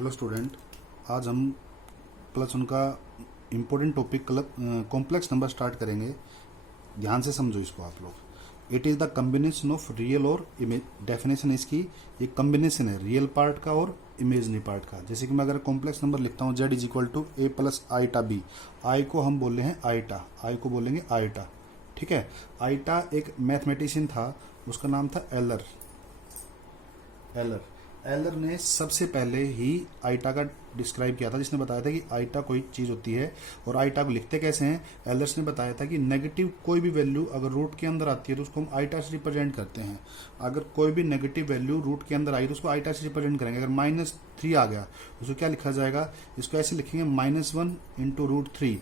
Hello student, आज हम plus उनका important topic complex number start करेंगे। ध्यान से समझो इसको आप लोग। It is the combination of real और इमेज। डेफिनेशन इसकी एक कम्बिनेशन है रियल पार्ट का और इमेजनरी पार्ट का। जैसे कि मैं अगर कॉम्प्लेक्स नंबर लिखता हूँ z is equal to a plus iota b. I को हम बोल रहे हैं आईटा, आई को बोलेंगे आईटा। ठीक है, आईटा एक मैथमेटिशियन था, उसका नाम था एलर। एलर ने सबसे पहले ही आईटा का डिस्क्राइब किया था, जिसने बताया था कि आईटा कोई चीज़ होती है। और आईटा को लिखते कैसे हैं? एलर्स ने बताया था कि नेगेटिव कोई भी वैल्यू अगर रूट के अंदर आती है तो उसको हम आईटा से रिप्रेजेंट करते हैं। अगर कोई भी नेगेटिव वैल्यू रूट के अंदर आई तो उसको आईटा से रिप्रेजेंट करेंगे। अगर -3 आ गया तो उसको क्या लिखा जाएगा? इसको ऐसे लिखेंगे -1 इंटू √3।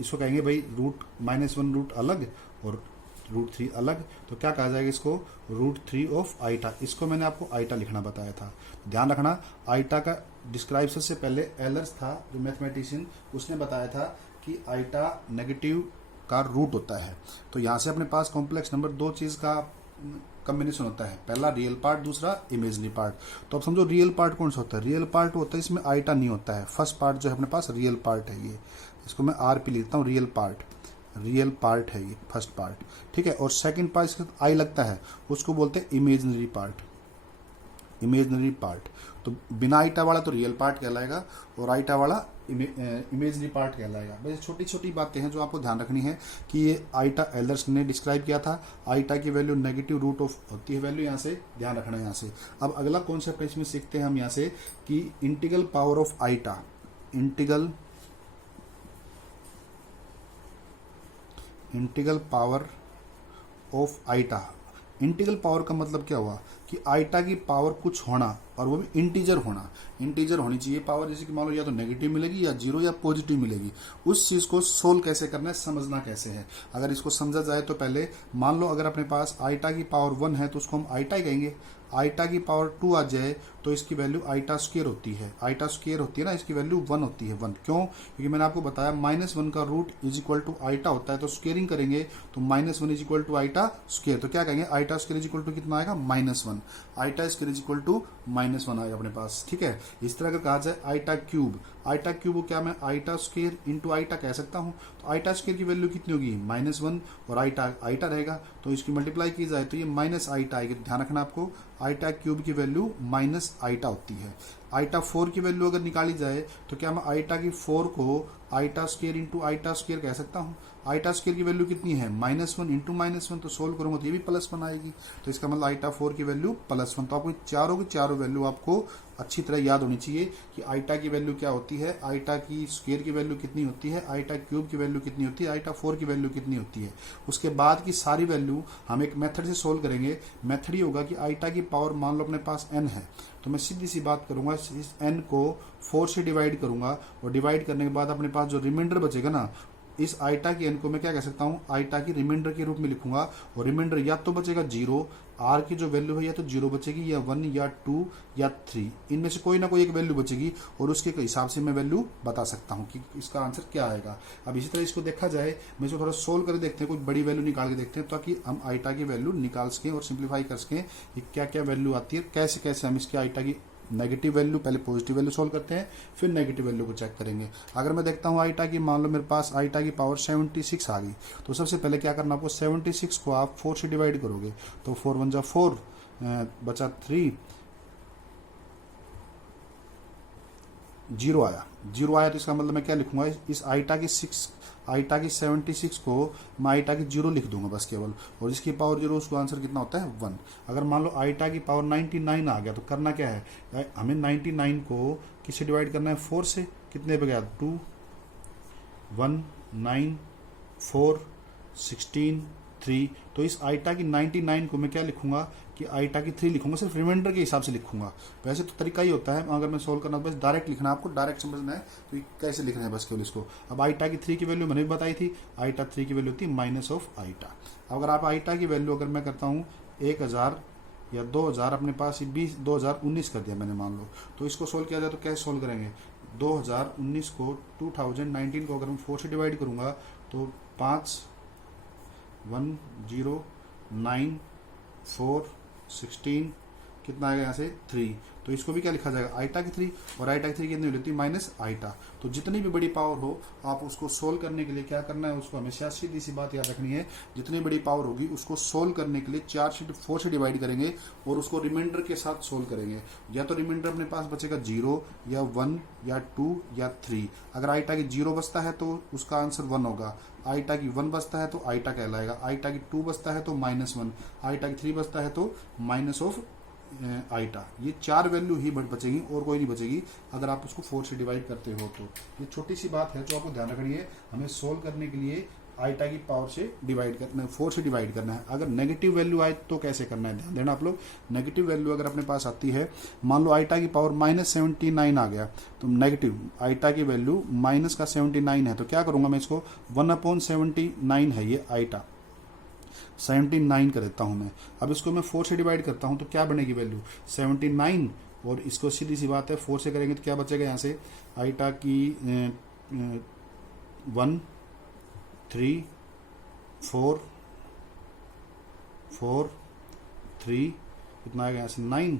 इसको कहेंगे भाई -1 रूट अलग और √3 अलग, तो क्या कहा जाएगा इसको? √3 ऑफ आईटा। इसको मैंने आपको आईटा लिखना बताया था। ध्यान रखना, आईटा का डिस्क्राइब सबसे पहले एलर्स था जो मैथमेटिशियन, उसने बताया था कि आईटा नेगेटिव का रूट होता है। तो यहाँ से अपने पास कॉम्प्लेक्स नंबर दो चीज़ का कॉम्बिनेशन होता है, पहला रियल पार्ट, दूसरा इमेजनरी पार्ट। तो अब समझो रियल पार्ट कौन सा होता है? रियल पार्ट होता है इसमें आईटा नहीं होता है। फर्स्ट पार्ट जो है अपने पास रियल पार्ट है, ये इसको मैं आर पी लिखता हूँ, रियल पार्ट है ये फर्स्ट पार्ट। ठीक है, और सेकंड पार्ट इसका आई लगता है, उसको बोलते हैं इमेजनरी पार्ट। तो बिना आईटा वाला तो रियल पार्ट कहलाएगा और आईटा वाला इमेजनरी पार्ट कहलाएगा। बस छोटी छोटी बातें हैं जो आपको ध्यान रखनी है कि ये आईटा एलर्स ने डिस्क्राइब किया था। आईटा की वैल्यू नेगेटिव रूट ऑफ होती है वैल्यू, यहाँ से ध्यान रखना है। यहाँ से अब अगला कॉन्सेप्ट इसमें सीखते हैं हम यहाँ से कि integral power of आईटा। Integral power of आईटा। Integral power का मतलब क्या हुआ कि आईटा की पावर कुछ होना और वो भी इंटीजर होनी चाहिए पावर। जैसे कि मान लो या तो नेगेटिव मिलेगी या जीरो या पॉजिटिव मिलेगी। उस चीज को सोल्व कैसे करना है, समझना कैसे है। अगर इसको समझा जाए तो पहले मान लो अगर अपने पास आईटा की पावर 1 है तो उसको हम आईटा ही कहेंगे। आईटा की पावर 2 आ जाए तो इसकी वैल्यू आईटा स्क्वायर होती है। आईटा स्क्वायर होती है ना, इसकी वैल्यू 1 होती है। 1 क्यों? क्योंकि मैंने आपको बताया -1 का root is equal to iota होता है। तो स्क्वेयरिंग करेंगे तो -1 is equal to iota square. तो क्या कहेंगे? Iota square is equal to कितना आएगा? -1। Iota square is equal to -1 आएगा अपने पास। ठीक है, इस तरह अगर कहा जाए आईटा क्यूब को क्या मैं आईटा स्क्वायर इंटू आईटा कह सकता हूं? तो आईटा स्क्वायर की वैल्यू कितनी होगी? -1 और आईटा रहेगा, तो इसकी मल्टीप्लाई की जाए तो ये माइनस आईटा आएगी। ध्यान रखना आपको, आईटा क्यूब की वैल्यू माइनस आईटा होती है। आईटा 4 की वैल्यू अगर निकाली जाए तो क्या मैं आईटा की 4 को आईटा स्क्वायर इंटू आईटा स्क्वायर कह सकता हूँ? आईटा स्क्वायर की वैल्यू कितनी है? -1 इंटू -1, तो सोल्व करूंगा तो ये भी +1 आएगी। तो इसका मतलब आईटा 4 की वैल्यू +1। तो आपको चारों की चारों वैल्यू आपको अच्छी तरह याद होनी चाहिए कि आईटा की वैल्यू क्या होती है, आईटा की स्क्वायर की वैल्यू कितनी होती है, आईटा क्यूब की वैल्यू कितनी होती है, आईटा 4 की वैल्यू कितनी होती है। उसके बाद की सारी वैल्यू हम एक मेथड से सोल्व करेंगे। मेथड ये होगा कि आईटा की पावर मान लो अपने पास n है, तो मैं सीधी सी बात करूंगा, इस n को 4 से डिवाइड करूंगा और डिवाइड करने के बाद अपने पास जो रिमाइंडर बचेगा ना, इस आईटा की n को मैं क्या कह सकता हूँ? आईटा की रिमाइंडर के रूप में लिखूंगा। और रिमाइंडर या तो बचेगा 0, आर की जो वैल्यू है या तो 0 बचेगी या 1 या 2 या 3, इनमें से कोई ना कोई एक वैल्यू बचेगी और उसके हिसाब से मैं वैल्यू बता सकता हूँ कि इसका आंसर क्या आएगा। अब इसी तरह इसको देखा जाए, मैं इसको थोड़ा सोल्व कर देखते हैं, कोई बड़ी वैल्यू निकाल के देखते हैं ताकि हम आईटा की वैल्यू निकाल सकें और सिंप्लीफाई कर सकें कि क्या क्या वैल्यू आती है, कैसे कैसे हम इसके आईटा की नेगेटिव वैल्यू, पहले पॉजिटिव वैल्यू सोल्व करते हैं फिर नेगेटिव वैल्यू को चेक करेंगे। अगर मैं देखता हूं आईटा की, मान लो मेरे पास आईटा की पावर 76 आ गई, तो सबसे पहले क्या करना आपको? 76 को आप 4 से डिवाइड करोगे तो 4 1 जा 4, बचा 3, 0 आया। तो इसका मतलब मैं क्या लिखूंगा? इस आईटा की 76 को मैं आईटा की 0 लिख दूंगा बस केवल, और इसकी पावर 0, उसका आंसर कितना होता है? 1। अगर मान लो आईटा की पावर 99 आ गया तो करना क्या है? हमें 99 को किससे डिवाइड करना है? 4 से। कितने पे गया? 2 1 9 4 16 3। तो इस आईटा की 99 को मैं क्या लिखूंगा कि आईटा की 3 लिखूंगा, सिर्फ रिमाइंडर के हिसाब से लिखूंगा। वैसे तो तरीका ही होता है, अगर मैं सोल्व करना बस डायरेक्ट लिखना है, आपको डायरेक्ट समझना है तो कैसे लिखना है बस केवल इसको। अब आईटा की 3 की वैल्यू मैंने भी बताई थी, आईटा 3 की वैल्यू थी माइनस ऑफ आईटा। अगर आप आईटा की वैल्यू अगर मैं करता हूँ 1000 या 2000, अपने पास 2019 कर दिया मैंने मान लो, तो इसको सोल्व किया जाए तो कैसे सोल्व करेंगे? 2019 को 2019 को अगर मैं 4 से डिवाइड करूंगा तो 5 1 0 9 4 16 कितना आएगा यहाँ से 3, तो इसको भी क्या लिखा जाएगा आइटा की 3, और आइटा की 3 कितनी होती है माइनस आइटा। तो जितनी भी बड़ी पावर हो आप उसको सोल्व करने के लिए क्या करना है, उसको हमेशा सीधी सी बात याद रखनी है, जितनी बड़ी पावर होगी उसको सोल्व करने के लिए 4 से डिवाइड करेंगे और उसको रिमाइंडर के साथ सोल्व करेंगे। या तो रिमाइंडर अपने पास बचेगा 0 या 1 या 2 या 3। अगर आइटा की 0 बचता है तो उसका आंसर 1 होगा, आइटा की 1 बचता है तो आइटा कहलाएगा, आइटा की 2 बचता है तो -1, आइटा की 3 बचता है तो माइनस ऑफ आइटा। ये 4 वैल्यू ही बचेगी और कोई नहीं बचेगी अगर आप उसको 4 से डिवाइड करते हो। तो ये छोटी सी बात है जो आपको ध्यान रखनी है, हमें सोल्व करने के लिए आइटा की पावर से डिवाइड करना है, 4 से डिवाइड करना है। अगर नेगेटिव वैल्यू आए तो कैसे करना है, ध्यान देना आप लोग। नेगेटिव वैल्यू अगर अपने पास आती है, मान लो आइटा की पावर -79 आ गया, तो नेगेटिव आइटा की वैल्यू माइनस का 79 है, तो क्या करूंगा मैं इसको 1/79 है ये आइटा, 79 कर देता हूं मैं। अब इसको मैं 4 से डिवाइड करता हूं तो क्या बनेगी वैल्यू 79, और इसको सीधी सी बात है 4 से करेंगे तो क्या बचेगा यहाँ से आइटा की 1 3 4 4 3 कितना आएगा यहाँ से 9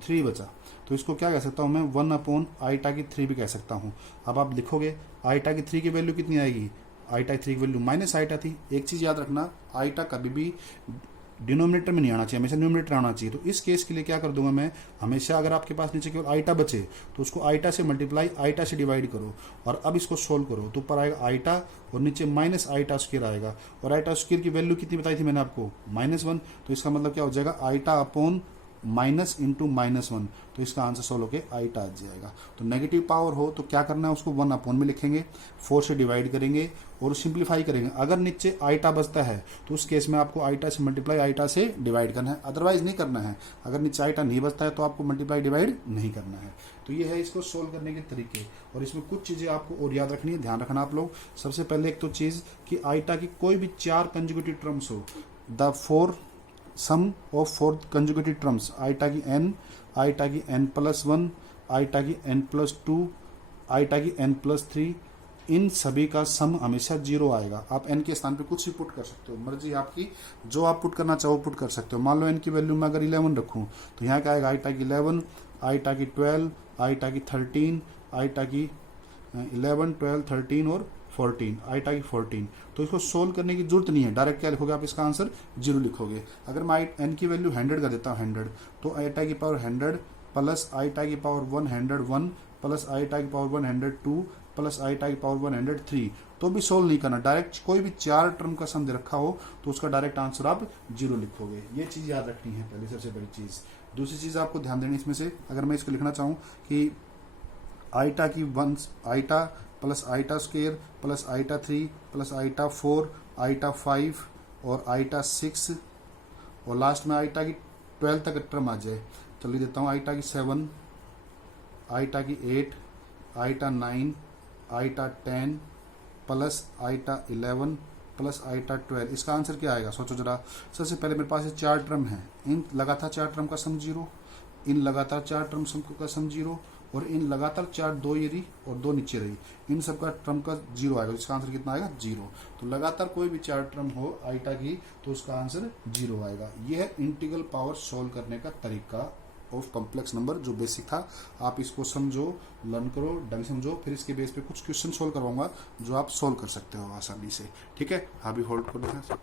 3 बचा, तो इसको क्या कह सकता हूं मैं 1/आइटा की 3 भी कह सकता हूं। अब आप लिखोगे आइटा की 3 की वैल्यू कितनी आएगी, आइटा की 3 की वैल्यू माइनस आइटा थी। एक चीज याद रखना, आइटा कभी भी डिनोमिनेटर में नहीं आना चाहिए, हमेशा न्यूमिनेटर आना चाहिए। तो इस केस के लिए क्या कर दूंगा मैं, हमेशा अगर आपके पास नीचे केवल आइटा बचे तो उसको आइटा से मल्टीप्लाई आइटा से डिवाइड करो, और अब इसको सोल्व करो तो ऊपर आएगा आइटा और नीचे माइनस आइटा स्क्वायर आएगा, और आइटा स्क्वायर की वैल्यू कितनी बताई थी मैंने आपको -1, तो इसका मतलब क्या हो जाएगा आइटा अपॉन माइनस इंटू -1, तो इसका आंसर सोल्व होके आइटा आ जाएगा। तो नेगेटिव पावर हो तो क्या करना है, उसको 1 में लिखेंगे, 4 से डिवाइड करेंगे और सिंप्लीफाई करेंगे। अगर नीचे आइटा बचता है तो उस केस में आपको आइटा से मल्टीप्लाई आइटा से डिवाइड करना है, अदरवाइज नहीं करना है। अगर नीचे आइटा नहीं बचता है तो आपको मल्टीप्लाई डिवाइड नहीं करना है। तो ये है इसको सोल्व करने के तरीके, और इसमें कुछ चीजें आपको और याद रखनी है, ध्यान रखना आप लोग। सबसे पहले एक तो चीज कि आइटा की कोई भी 4 कंजुगेटिव टर्म्स हो, the 4 sum of 4 conjugative terms, iota की n, आइटा की n+1, आइटा की n+2, आइटा की n+3, इन सभी का सम हमेशा 0 आएगा। आप n के स्थान पे कुछ भी पुट कर सकते हो, मर्जी आपकी, जो आप पुट करना चाहो पुट कर सकते हो। मान लो n की वैल्यू मैं अगर 11 रखूं तो यहाँ क्या आएगा आइटा की 11, आइटा की 12, आइटा की 13, आइटा की 11, 12, 13 और 14, आइटा की 14। तो इसको सोल्व करने की जरूरत नहीं है, डायरेक्ट क्या लिखोगे आप, इसका आंसर 0 लिखोगे। अगर मैं n की वैल्यू 100 कर देता हूँ 100, तो आइटा की पावर 100 प्लस आइटा की पावर 101 प्लस आइटा की पावर 102 प्लस आइटा की पावर 103, तो भी सोल्व नहीं करना, डायरेक्ट कोई भी 4 टर्म का सम दे रखा हो तो उसका डायरेक्ट आंसर आप 0 लिखोगे। ये चीज याद रखनी है पहले सबसे बड़ी चीज। दूसरी चीज आपको ध्यान देनी इसमें से, अगर मैं इसको लिखना चाहूँ कि आइटा की 1 iota plus iota square plus iota 3 plus iota 4, iota 5 और आइटा 6 और लास्ट में आइटा की 12 तक टर्म आ जाए। चलिए देता हूँ आइटा की 7, आइटा की 8, iota 9, iota 10 plus iota 11 plus iota 12, इसका आंसर क्या आएगा सोचो जरा। सबसे पहले मेरे पास ये 4 टर्म है, इन लगातार 4 टर्म का सम 0, इन लगातार 4 टर्म का सम 0, और इन लगातार 4 2 ये रही और 2 नीचे रही, इन सबका टर्म का 0 आएगा, इसका आंसर कितना आएगा 0। तो लगातार कोई भी 4 टर्म हो आइटा की तो उसका आंसर 0 आएगा। यह है इंटीग्रल पावर सोल्व करने का तरीका ऑफ कॉम्प्लेक्स नंबर, जो बेसिक था। आप इसको समझो, लर्न करो, ढंग समझो, फिर इसके बेस पे कुछ क्वेश्चन सोल्व करवाऊंगा जो आप सोल्व कर सकते हो आसानी से। ठीक है, अभी होल्ड करो।